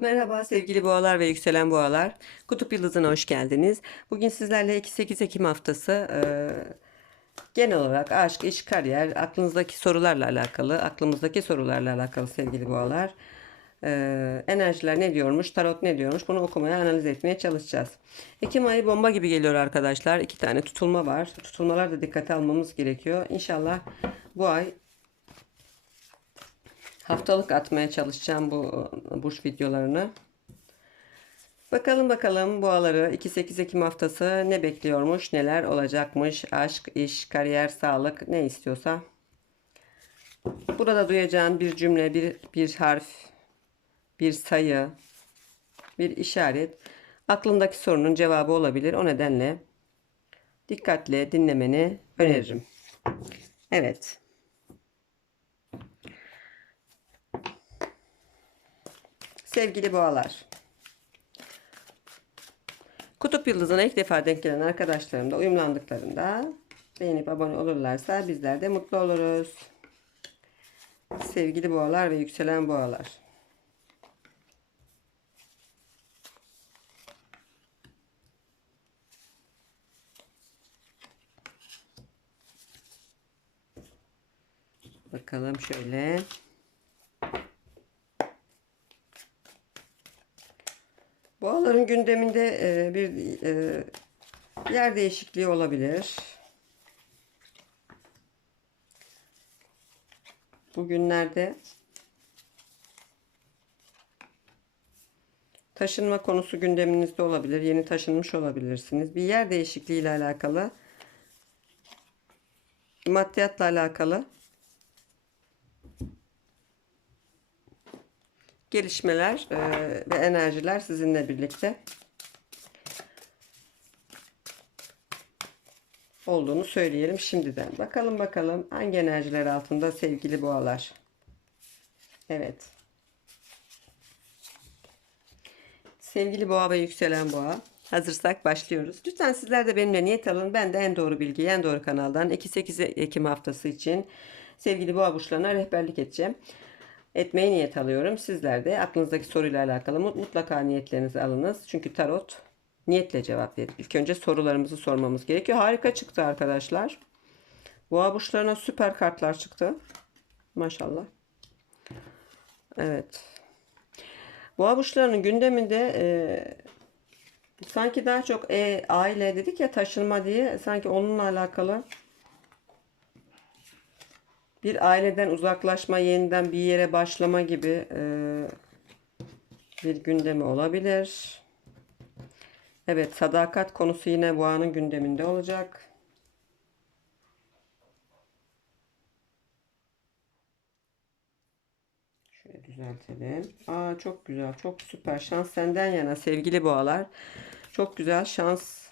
Merhaba sevgili boğalar ve yükselen boğalar. Kutup Yıldızı'na hoş geldiniz. Bugün sizlerle 2-8 Ekim haftası e, genel olarak aşk, iş, kariyer, aklınızdaki sorularla alakalı, aklımızdaki sorularla alakalı sevgili boğalar. E, enerjiler ne diyormuş, tarot ne diyormuş bunu okumaya, analiz etmeye çalışacağız. Ekim ayı bomba gibi geliyor arkadaşlar. İki tane tutulma var. Tutulmalar da dikkate almamız gerekiyor. İnşallah bu ay haftalık atmaya çalışacağım bu burç videolarını. Bakalım bakalım boğaları 2-8 Ekim haftası ne bekliyormuş, neler olacakmış, aşk, iş, kariyer, sağlık ne istiyorsa. Burada duyacağın bir cümle, bir, bir harf, bir sayı, bir işaret aklındaki sorunun cevabı olabilir. O nedenle dikkatle dinlemeni öneririm. Evet. Sevgili boğalar. Kutup yıldızına ilk defa denk gelen arkadaşlarım da uyumlandıklarında beğenip abone olurlarsa bizler de mutlu oluruz. Sevgili boğalar ve yükselen boğalar. Bakalım şöyle. Gündeminde e, bir e, yer değişikliği olabilir. Bugünlerde taşınma konusu gündeminizde olabilir. Yeni taşınmış olabilirsiniz. Bir yer değişikliği ile alakalı maddiyatla alakalı gelişmeler e, ve enerjiler sizinle birlikte olduğunu söyleyelim şimdiden. Bakalım bakalım hangi enerjiler altında sevgili boğalar. Evet. Sevgili boğa ve yükselen boğa. Hazırsak başlıyoruz. Lütfen sizler de benimle niyet alın. Ben de en doğru bilgi, en doğru kanaldan 2-8 Ekim haftası için sevgili boğa burçlarına rehberlik edeceğim etmeye niyet alıyorum. Sizler de aklınızdaki soruyla alakalı mutlaka niyetlerinizi alınız. Çünkü tarot niyetle cevap verir. İlk önce sorularımızı sormamız gerekiyor. Harika çıktı arkadaşlar. Boğa burçlarına süper kartlar çıktı. Maşallah. Evet. Boğa burçlarının gündeminde e, sanki daha çok e, aile dedik ya taşınma diye sanki onunla alakalı bir aileden uzaklaşma, yeniden bir yere başlama gibi e, bir gündemi olabilir. Evet, sadakat konusu yine boğanın gündeminde olacak. Şöyle düzeltelim. Aa çok güzel, çok süper. Şans senden yana sevgili boğalar. Çok güzel şans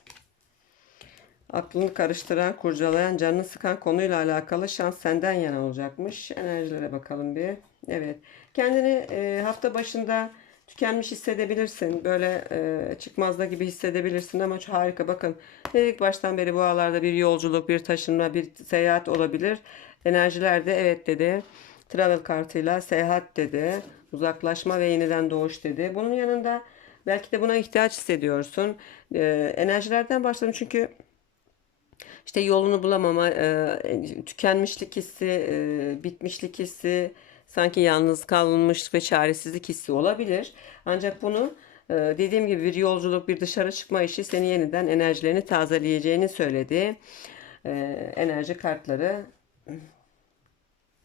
aklını karıştıran, kurcalayan, canını sıkan konuyla alakalı şans senden yana olacakmış. Enerjilere bakalım bir. Evet. Kendini e, hafta başında tükenmiş hissedebilirsin. Böyle e, çıkmazda gibi hissedebilirsin ama çok harika. Bakın dedik baştan beri bu aralarda bir yolculuk, bir taşınma, bir seyahat olabilir. Enerjiler de evet dedi. Travel kartıyla seyahat dedi. Uzaklaşma ve yeniden doğuş dedi. Bunun yanında belki de buna ihtiyaç hissediyorsun. E, enerjilerden başladım çünkü işte yolunu bulamama, e, tükenmişlik hissi, e, bitmişlik hissi, sanki yalnız kalmış ve çaresizlik hissi olabilir. Ancak bunu e, dediğim gibi bir yolculuk, bir dışarı çıkma işi seni yeniden enerjilerini tazeleyeceğini söyledi. E, enerji kartları,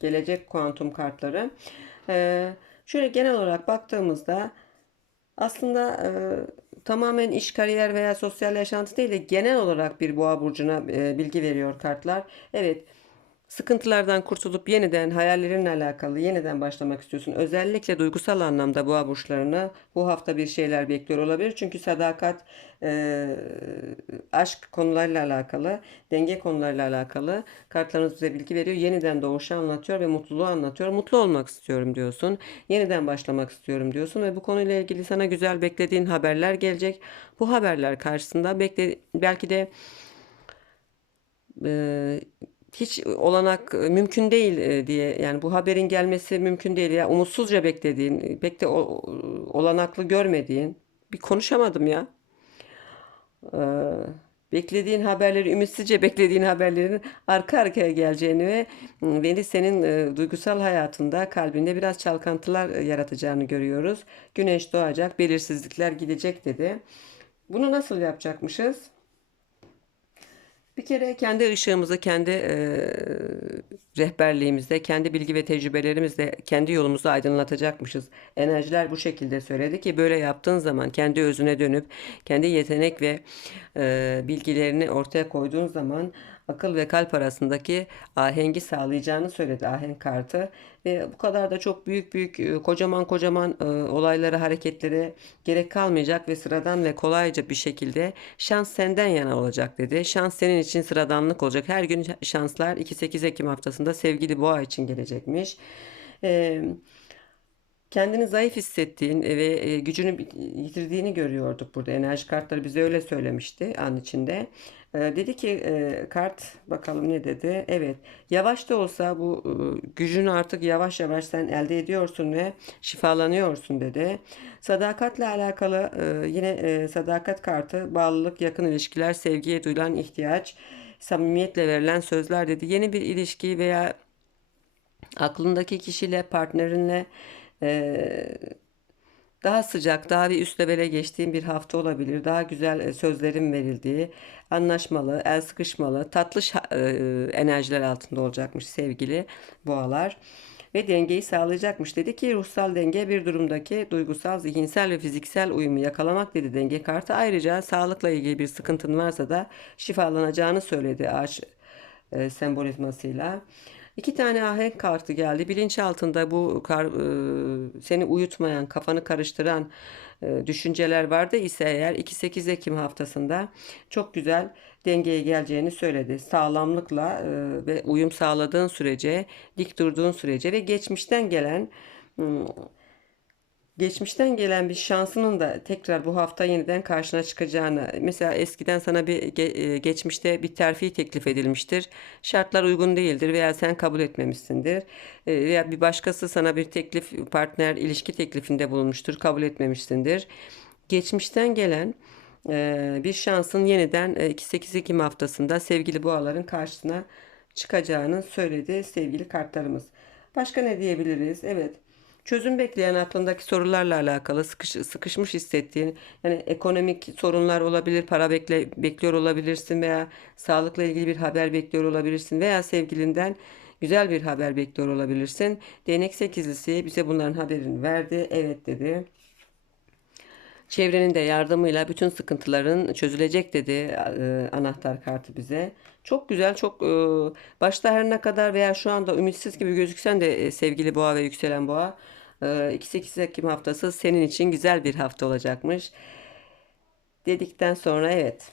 gelecek kuantum kartları. Şöyle genel olarak baktığımızda aslında e, tamamen iş, kariyer veya sosyal yaşantı değil de genel olarak bir boğa burcuna e, bilgi veriyor kartlar. Evet. Sıkıntılardan kurtulup yeniden hayallerinle alakalı yeniden başlamak istiyorsun. Özellikle duygusal anlamda boğa burçlarına bu hafta bir şeyler bekliyor olabilir. Çünkü sadakat, e, aşk konularıyla alakalı, denge konularıyla alakalı kartlarınız bize bilgi veriyor. Yeniden doğuşu anlatıyor ve mutluluğu anlatıyor. Mutlu olmak istiyorum diyorsun. Yeniden başlamak istiyorum diyorsun ve bu konuyla ilgili sana güzel beklediğin haberler gelecek. Bu haberler karşısında bekle, belki de e, hiç olanak e, mümkün değil e, diye yani bu haberin gelmesi mümkün değil ya umutsuzca beklediğin e, pek de olanaklı görmediğin bir konuşamadım ya. Beklediğin haberleri ümitsizce beklediğin haberlerin arka arkaya geleceğini ve beni senin e, duygusal hayatında kalbinde biraz çalkantılar e, yaratacağını görüyoruz. Güneş doğacak, belirsizlikler gidecek dedi. Bunu nasıl yapacakmışız? Bir kere kendi ışığımızı, kendi eee, rehberliğimizde, kendi bilgi ve tecrübelerimizle kendi yolumuzu aydınlatacakmışız. Enerjiler bu şekilde söyledi ki böyle yaptığın zaman kendi özüne dönüp kendi yetenek ve eee, bilgilerini ortaya koyduğun zaman akıl ve kalp arasındaki ahengi sağlayacağını söyledi ahenk kartı. Ve bu kadar da çok büyük büyük e, kocaman kocaman e, olaylara, hareketlere gerek kalmayacak ve sıradan ve kolayca bir şekilde şans senden yana olacak dedi. Şans senin için sıradanlık olacak. Her gün şanslar 2-8 Ekim haftasında sevgili boğa için gelecekmiş. Eee kendini zayıf hissettiğin ve e, gücünü yitirdiğini görüyorduk burada. Enerji kartları bize öyle söylemişti an içinde. E, dedi ki e, kart bakalım ne dedi? Evet yavaş da olsa bu e, gücünü artık yavaş yavaş sen elde ediyorsun ve şifalanıyorsun dedi. Sadakatle alakalı e, yine e, sadakat kartı bağlılık, yakın ilişkiler, sevgiye duyulan ihtiyaç, samimiyetle verilen sözler dedi. Yeni bir ilişki veya aklındaki kişiyle, partnerinle eee, daha sıcak, daha bir üst levele geçtiğin bir hafta olabilir. Daha güzel e, sözlerin verildiği, anlaşmalı, el sıkışmalı, tatlı e, enerjiler altında olacakmış sevgili boğalar. Ve dengeyi sağlayacakmış. Dedi ki ruhsal denge bir durumdaki duygusal, zihinsel ve fiziksel uyumu yakalamak dedi denge kartı. Ayrıca sağlıkla ilgili bir sıkıntın varsa da şifalanacağını söyledi ağaç e, sembolizmasıyla. İki tane ahenk kartı geldi. Bilinçaltında bu kar, e, seni uyutmayan, kafanı karıştıran e, düşünceler vardı ise eğer 2-8 Ekim haftasında çok güzel dengeye geleceğini söyledi. Sağlamlıkla e, ve uyum sağladığın sürece, dik durduğun sürece ve geçmişten gelen hmm, geçmişten gelen bir şansının da tekrar bu hafta yeniden karşına çıkacağını mesela eskiden sana bir e, geçmişte bir terfi teklif edilmiştir. Şartlar uygun değildir veya sen kabul etmemişsindir. E, veya bir başkası sana bir teklif partner ilişki teklifinde bulunmuştur, kabul etmemişsindir. Geçmişten gelen e, bir şansın yeniden e, 2-8 Ekim haftasında sevgili boğaların karşısına çıkacağını söyledi sevgili kartlarımız. Başka ne diyebiliriz? Evet. Çözüm bekleyen aklındaki sorularla alakalı sıkış, sıkışmış hissettiğin yani ekonomik sorunlar olabilir, para bekle, bekliyor olabilirsin veya sağlıkla ilgili bir haber bekliyor olabilirsin veya sevgilinden güzel bir haber bekliyor olabilirsin. Değnek sekizlisi bize bunların haberini verdi. Evet dedi. Çevrenin de yardımıyla bütün sıkıntıların çözülecek dedi e, anahtar kartı bize. Çok güzel, çok e, başta her ne kadar veya şu anda ümitsiz gibi gözüksen de e, sevgili boğa ve yükselen boğa 2-8 Ekim haftası senin için güzel bir hafta olacakmış. Dedikten sonra evet.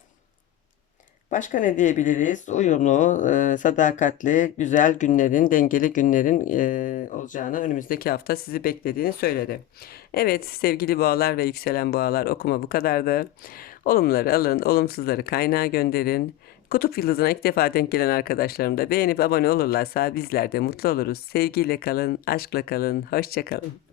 Başka ne diyebiliriz? Uyumlu, e, sadakatli, güzel günlerin, dengeli günlerin e, olacağını önümüzdeki hafta sizi beklediğini söyledi. Evet sevgili boğalar ve yükselen boğalar okuma bu kadardı. Olumları alın, olumsuzları kaynağa gönderin. Kutup yıldızına ilk defa denk gelen arkadaşlarım da beğenip abone olurlarsa bizler de mutlu oluruz. Sevgiyle kalın, aşkla kalın, hoşça kalın.